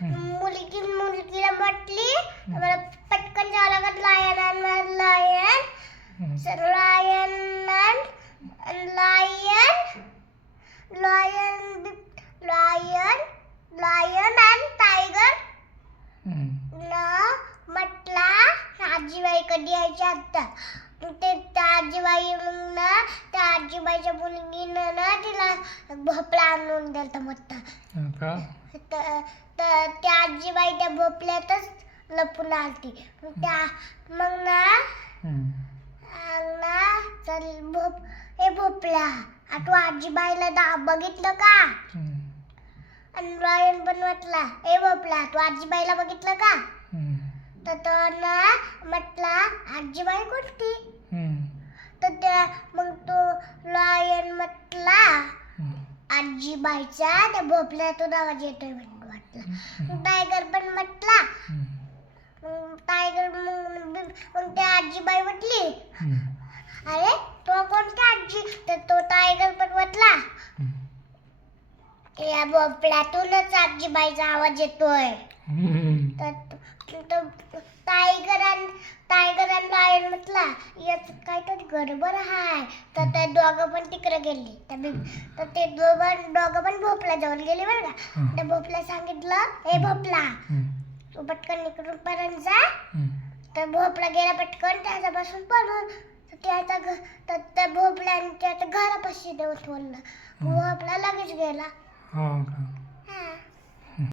मुलगी मुलगीला म्हटली मला पटकन जावं लागत lion lion lion lion lion lion lion and tiger न म्हटला आजीबाई कधी यायच्या आता ते त्या आजीबाई मग ना त्या आजीबाईच्या मुलगीनं ना तिला भोपळा आणून दिलता मोठा त्या आजीबाई त्या भोपल्यातच लपून आलती त्या मग ना ना चल भोप हे भोपळा आ तू आजीबाईला दा बघितलं का. आणि रॉयन पण म्हटला ए भोपळा तू आजीबाईला बघितलं का. तर तो ना म्हटला आजीबाई कोणती. तर त्या मग तो लॉयन म्हटला. आजीबाईचा त्या भोपल्यातून आवाज येतोय म्हणून टायगर पण म्हटला. टायगर मग त्या आजीबाई म्हटली. अरे तो कोणता आजी? तर तो टायगर पण म्हटला. या भोपळ्यातूनच आजीबाईचा आवाज येतोय. तर तो- म्हटला यात काहीतरी गडबड आहे तर ते दोघं पण तिकडे गेले. तर मी- तर ते दोघं दोघं पण भोपला जवळ गेले बरं का. हं. त्या भोपला सांगितलं ए भोपला हम्म. तू पटकन इकडून पर्यंत जा. हम्म. तर भोपळा गेला पटकन त्याच्यापासून पळून. तर त्याचा घ तर त्या भोपल्याने त्याच्या घरापाशी देऊन ठेवलं. भोपळा लगेच गेला. हो का?